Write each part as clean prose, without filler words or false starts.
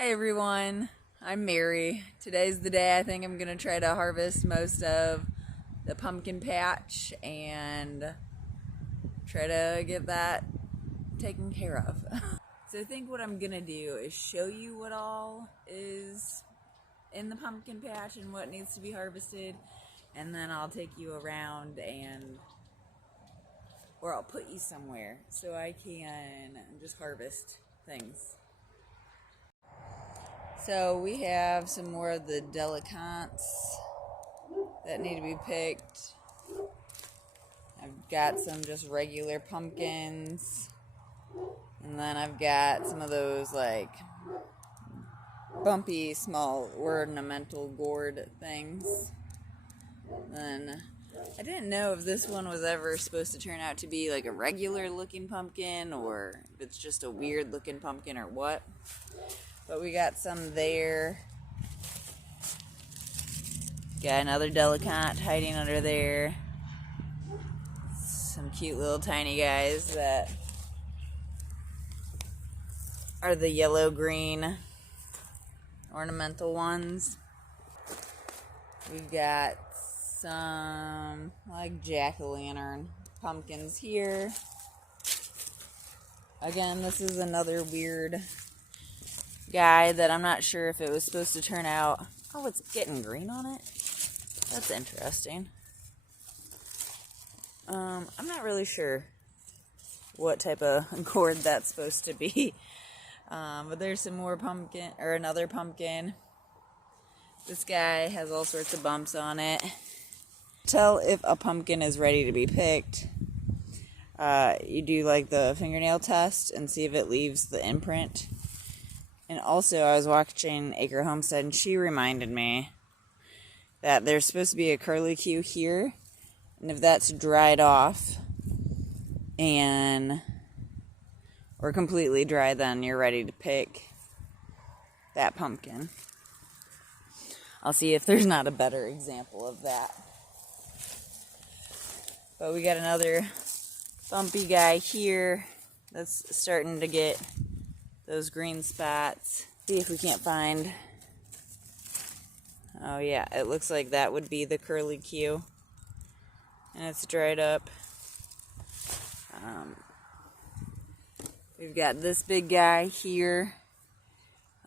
Hey everyone, I'm Mary. Today's the day I think I'm gonna try to harvest most of the pumpkin patch and try to get that taken care of. So I think what I'm gonna do is show you what all is in the pumpkin patch and what needs to be harvested, and then I'll take you around or I'll put you somewhere so I can just harvest things. So we have some more of the delicants that need to be picked. I've got some just regular pumpkins. And then I've got some of those like bumpy, small ornamental gourd things. Then I didn't know if this one was ever supposed to turn out to be like a regular looking pumpkin or if it's just a weird looking pumpkin or what. But we got some there. Got another delicate hiding under there. Some cute little tiny guys that are the yellow-green ornamental ones. We've got some like jack-o'-lantern pumpkins here. Again, this is another weird guy that I'm not sure if it was supposed to turn out. Oh, it's getting green on it? That's interesting. I'm not really sure what type of gourd that's supposed to be. But there's some more pumpkin, or another pumpkin. This guy has all sorts of bumps on it. Tell if a pumpkin is ready to be picked. You do like the fingernail test and see if it leaves the imprint. And also, I was watching Acre Homestead, and she reminded me that there's supposed to be a curlicue here. And if that's dried off or completely dry, then you're ready to pick that pumpkin. I'll see if there's not a better example of that. But we got another bumpy guy here that's starting to get those green spots. See if we can't find. Oh yeah, it looks like that would be the curlicue. And it's dried up. We've got this big guy here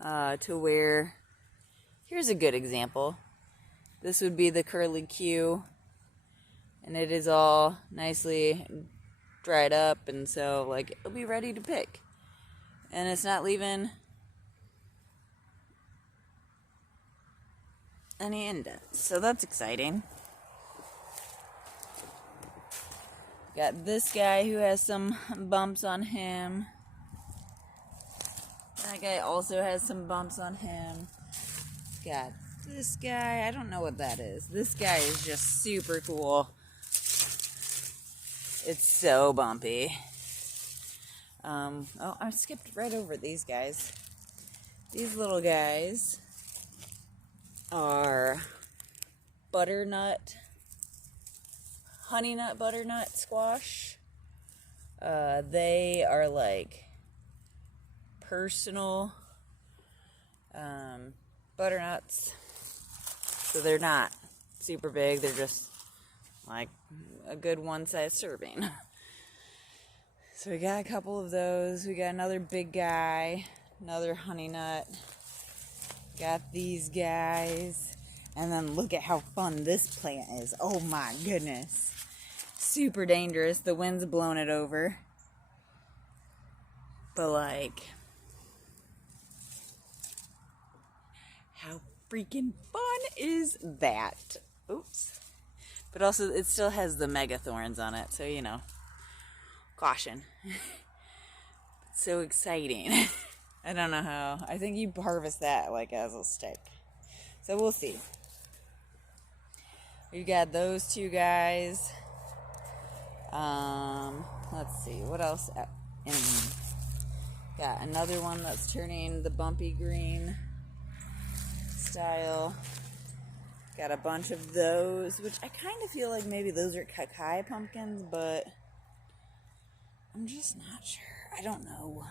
to where, here's a good example. This would be the curlicue, and it is all nicely dried up, and so like it'll be ready to pick. And it's not leaving any indents, so that's exciting. Got this guy who has some bumps on him. That guy also has some bumps on him. Got this guy. I don't know what that is. This guy is just super cool. It's so bumpy. Oh, I skipped right over these guys. These little guys are honey nut butternut squash. They are like personal butternuts. So they're not super big. They're just like a good one-size serving. So we got a couple of those. We got another big guy, another honey nut. Got these guys. And then look at how fun this plant is. Oh my goodness. Super dangerous. The wind's blown it over. But like, how freaking fun is that? Oops. But also it still has the mega thorns on it. So, you know, caution. So exciting. I don't know how. I think you harvest that like as a stick. So we'll see. We got those two guys. Let's see, what else? Got another one that's turning the bumpy green style. Got a bunch of those, which I kind of feel like maybe those are Kakai pumpkins, but I'm just not sure. I don't know.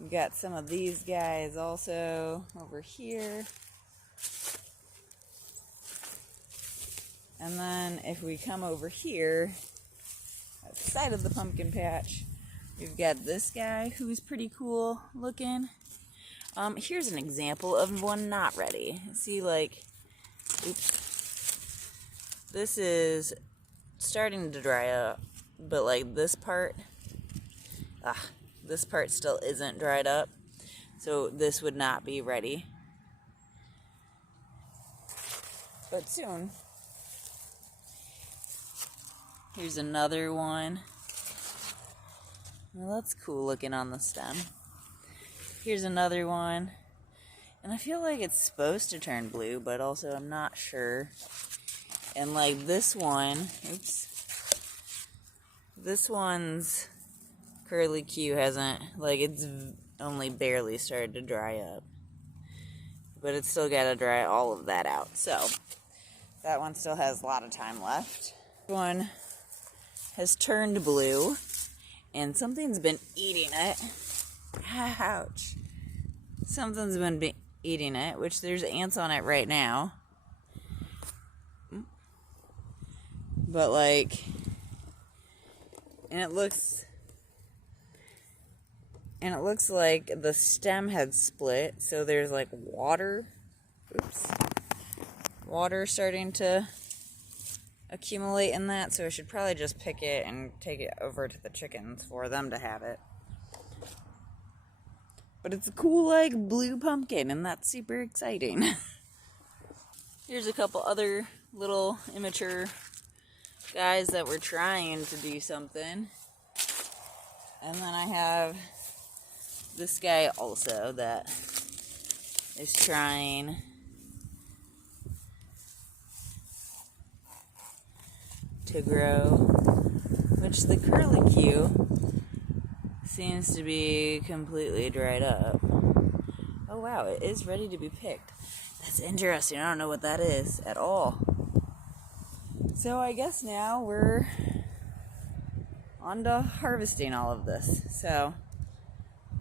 We got some of these guys also over here. And then if we come over here, outside of the pumpkin patch, we've got this guy who's pretty cool looking. Here's an example of one not ready. See, like, oops. This is starting to dry up, but like this part still isn't dried up, so this would not be ready, but soon. Here's another one. Well, that's cool looking on the stem. Here's another one, and I feel like it's supposed to turn blue, but also I'm not sure. And like this one, this one's curly Q hasn't, like, it's only barely started to dry up, but it's still got to dry all of that out, so that one still has a lot of time left. This one has turned blue, and something's been eating it. Ouch. Something's been eating it, which there's ants on it right now. But like, and it looks like the stem had split, so there's like water starting to accumulate in that, so I should probably just pick it and take it over to the chickens for them to have it. But it's a cool, like, blue pumpkin, and that's super exciting. Here's a couple other little immature guys that were trying to do something. And then I have this guy also that is trying to grow, which the curlicue seems to be completely dried up. Oh wow, it is ready to be picked. That's interesting. I don't know what that is at all. So I guess now we're on to harvesting all of this. So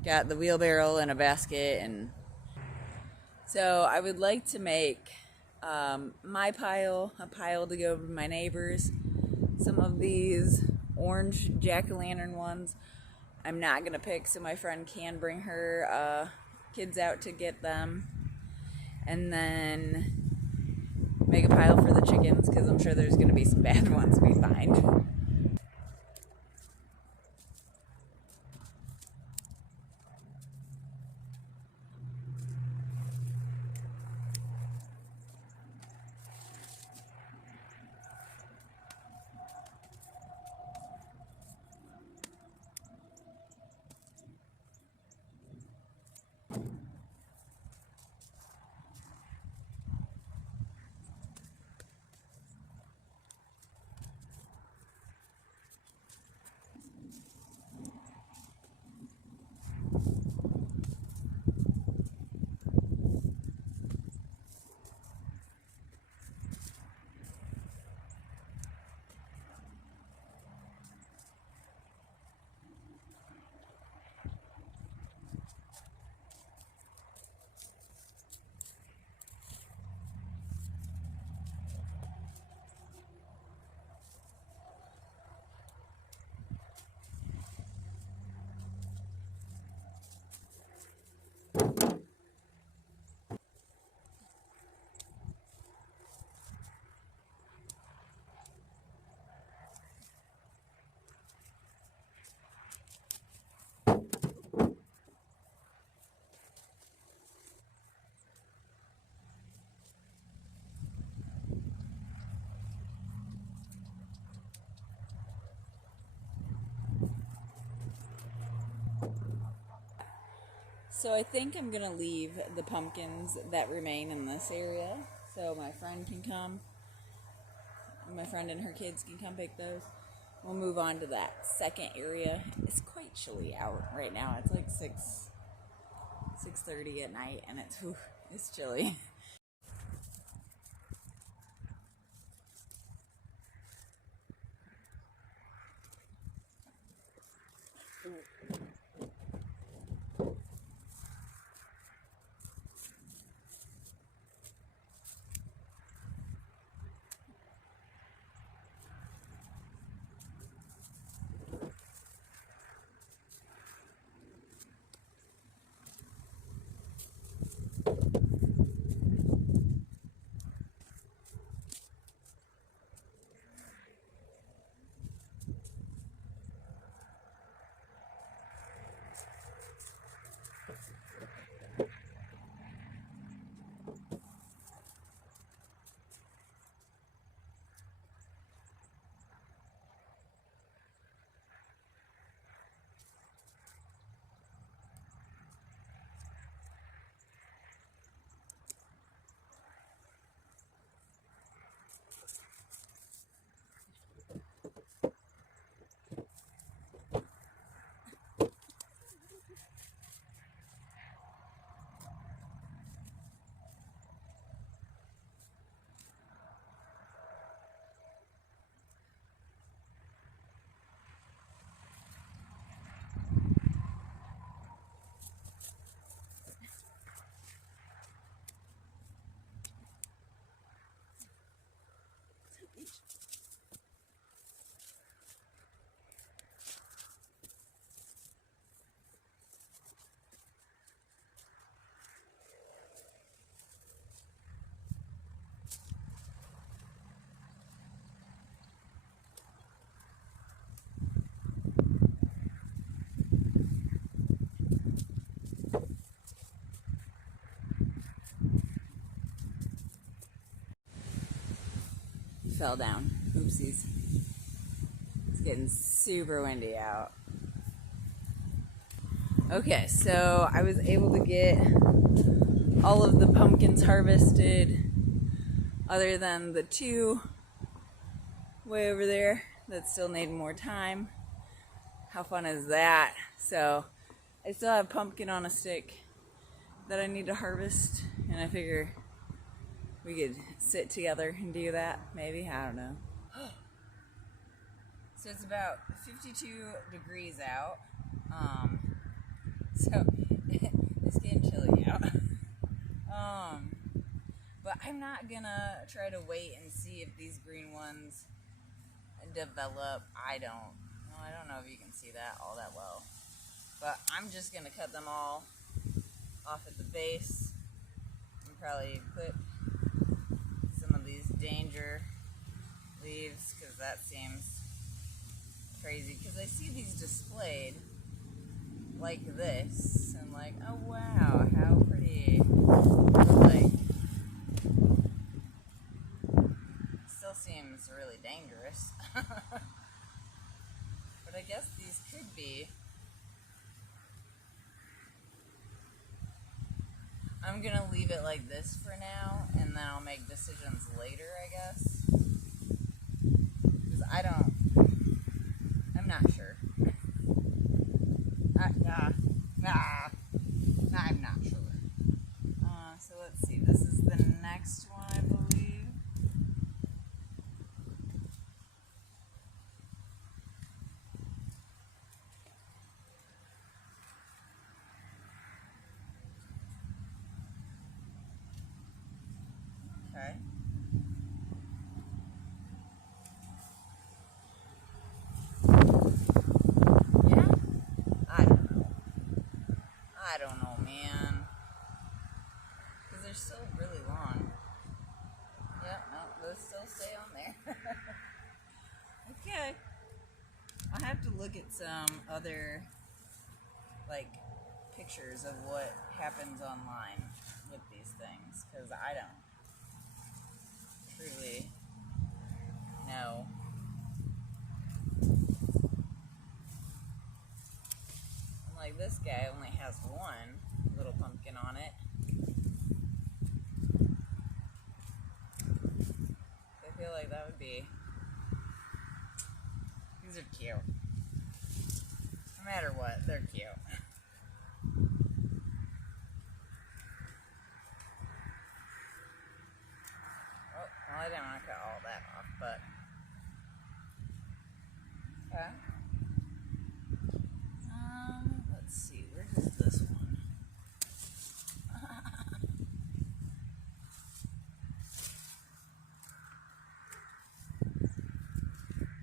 got the wheelbarrow and a basket, and so I would like to make my pile, a pile to go to my neighbors. Some of these orange jack-o'-lantern ones I'm not gonna pick, so my friend can bring her kids out to get them, and then make a pile for the chickens, because I'm sure there's gonna be some bad ones we find. So I think I'm gonna leave the pumpkins that remain in this area, so my friend can come, my friend and her kids can come pick those. We'll move on to that second area. It's quite chilly out right now. It's like 6:30 at night, and it's chilly. fell down. Oopsies. It's getting super windy out. Okay, so I was able to get all of the pumpkins harvested other than the two way over there that still need more time. How fun is that? So I still have pumpkin on a stick that I need to harvest, and I figure we could sit together and do that, maybe, I don't know. So it's about 52 degrees out, so it's getting chilly out. But I'm not gonna try to wait and see if these green ones develop. I don't know if you can see that all that well, but I'm just gonna cut them all off at the base and probably clip some of these danger leaves, because that seems crazy, because I see these displayed like this and like, oh wow, how pretty. Like, still seems really dangerous. But I guess these could be. I'm gonna leave it like this for now, and then I'll make decisions later, I guess. Because I'm not sure. I'm not sure. So let's see, this is the next one, I believe. Okay. Yeah? I don't know, man. Because they're still really long. Yep, no, those still stay on there. Okay. I'll have to look at some other, like, pictures of what happens online with these things, because I don't truly know. And like, this guy only has one little pumpkin on it. I feel like that would be, these are cute. No matter what, they're cute. Oh, well, I didn't want to cut all that off, but okay. Let's see, where does this one?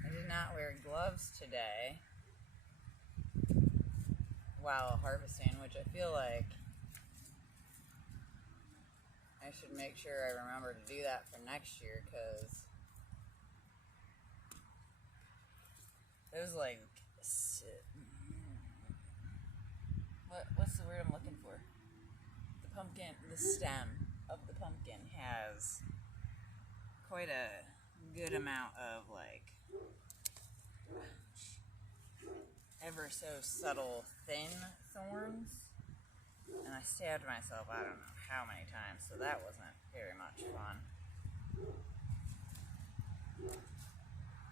I did not wear gloves today while harvesting, which I feel like I should make sure I remember to do that for next year, because there's like, what's the word I'm looking for? The pumpkin, the stem of the pumpkin has quite a good amount of like ever so subtle thin thorns, and I stabbed myself I don't know how many times, so that wasn't very much fun.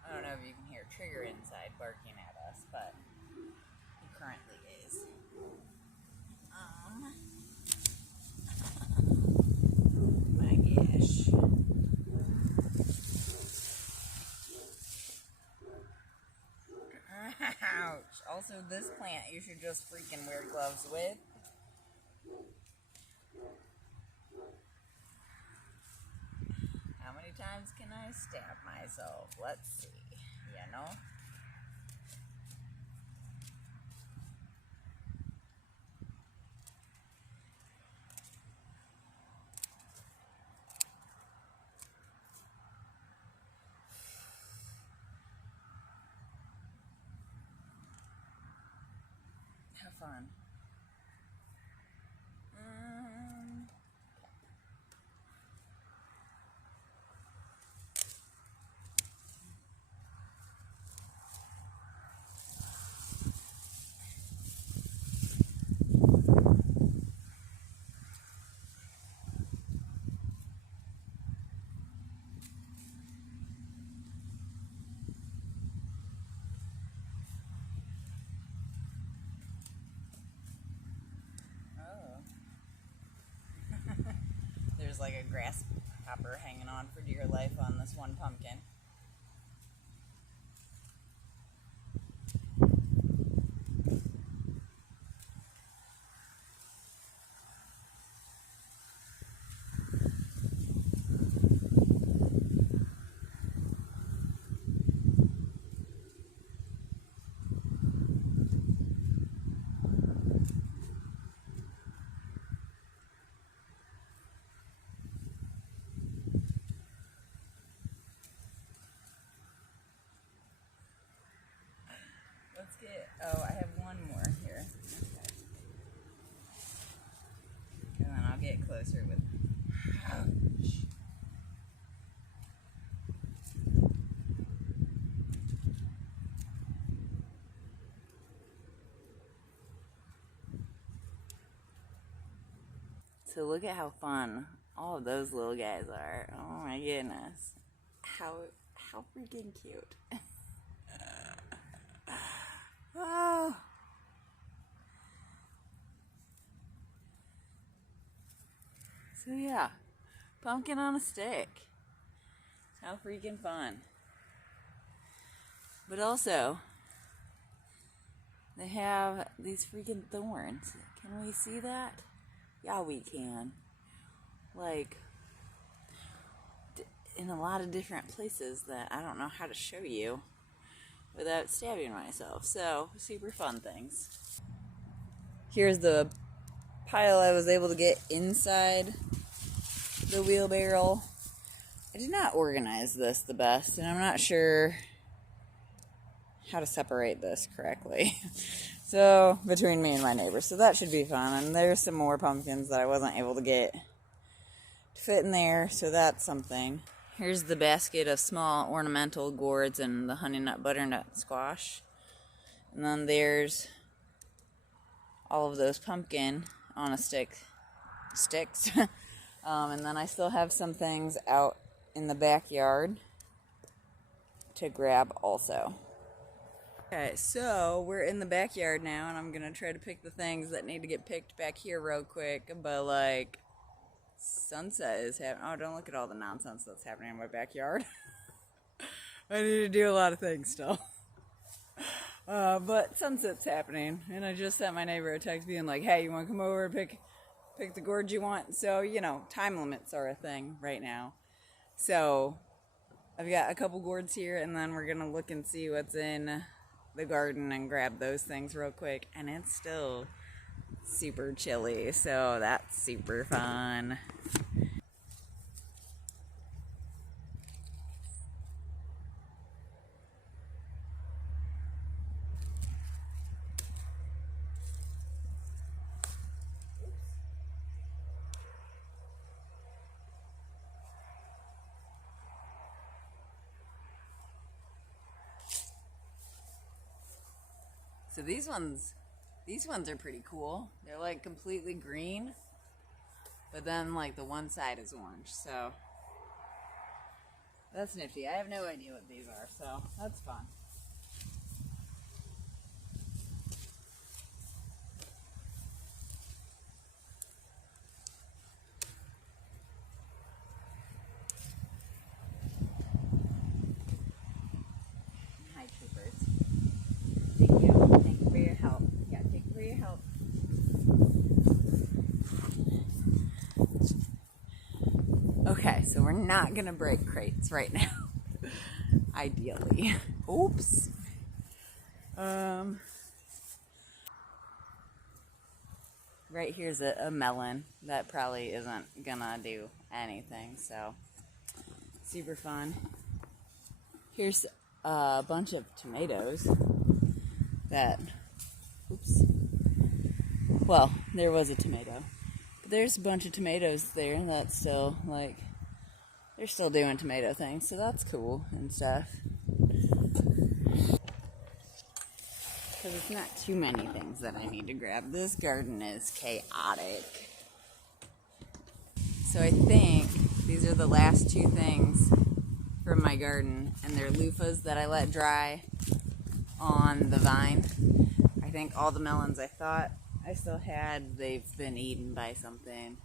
I don't know if you can hear Trigger inside barking at us, but he currently is. My gosh. Ouch. Also, this plant you should just freaking wear gloves with. How many times can I stab myself? Let's see, you know? Have fun. like a grasshopper hanging on for dear life on this one pumpkin. Let's get, oh, I have one more here. Okay. And then I'll get closer with, ouch. So look at how fun all of those little guys are. Oh my goodness. How freaking cute. Oh. So yeah, pumpkin on a stick. How freaking fun. But also, they have these freaking thorns. Can we see that? Yeah, we can. Like, in a lot of different places that I don't know how to show you without stabbing myself. So, super fun things. Here's the pile I was able to get inside the wheelbarrow. I did not organize this the best, and I'm not sure how to separate this correctly. So, between me and my neighbor. So that should be fun. And there's some more pumpkins that I wasn't able to get to fit in there, so that's something. Here's the basket of small ornamental gourds and the honey nut butternut squash. And then there's all of those pumpkin on a sticks. And then I still have some things out in the backyard to grab also. Okay, so we're in the backyard now, and I'm going to try to pick the things that need to get picked back here real quick, but like, sunset is happening. Oh, don't look at all the nonsense that's happening in my backyard. I need to do a lot of things still. But sunset's happening, and I just sent my neighbor a text being like, hey, you want to come over and pick the gourd you want? So, you know, time limits are a thing right now. So, I've got a couple gourds here, and then we're going to look and see what's in the garden and grab those things real quick. And it's still super chilly, so that's super fun. So these ones are pretty cool. They're like completely green, but then like the one side is orange, so that's nifty. I have no idea what these are, so that's fun. Hi, troopers. Thank you. Thank you for your help. Yeah, thank you for your help. Okay, so we're not gonna break crates right now. Ideally. Oops. Right here's a melon that probably isn't gonna do anything, so super fun. Here's a bunch of tomatoes that, oops, well, there was a tomato, but there's a bunch of tomatoes there that's still, like, they're still doing tomato things, so that's cool and stuff. Because it's not too many things that I need to grab. This garden is chaotic. So I think these are the last two things from my garden, and they're loofahs that I let dry on the vine. I think all the melons I thought I still had, they've been eaten by something.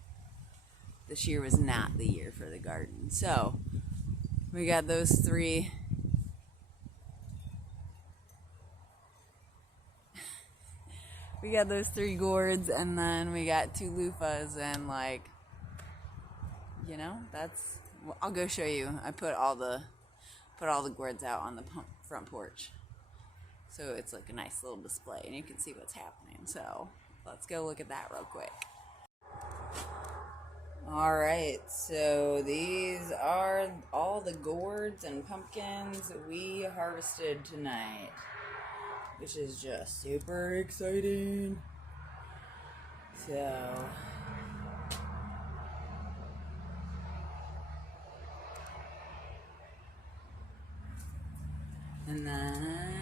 this year was not the year for the garden. So we got those three. We got those 3 gourds, and then we got 2 loofahs, and like, you know, that's. Well, I'll go show you. I put all the gourds out on the front porch, so it's like a nice little display, and you can see what's happening. So let's go look at that real quick. All right, so these are all the gourds and pumpkins we harvested tonight, which is just super exciting. So and then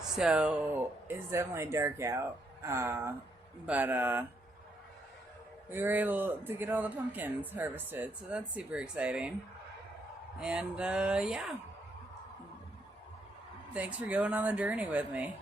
so it's definitely dark out, but we were able to get all the pumpkins harvested, so that's super exciting. And yeah, thanks for going on the journey with me.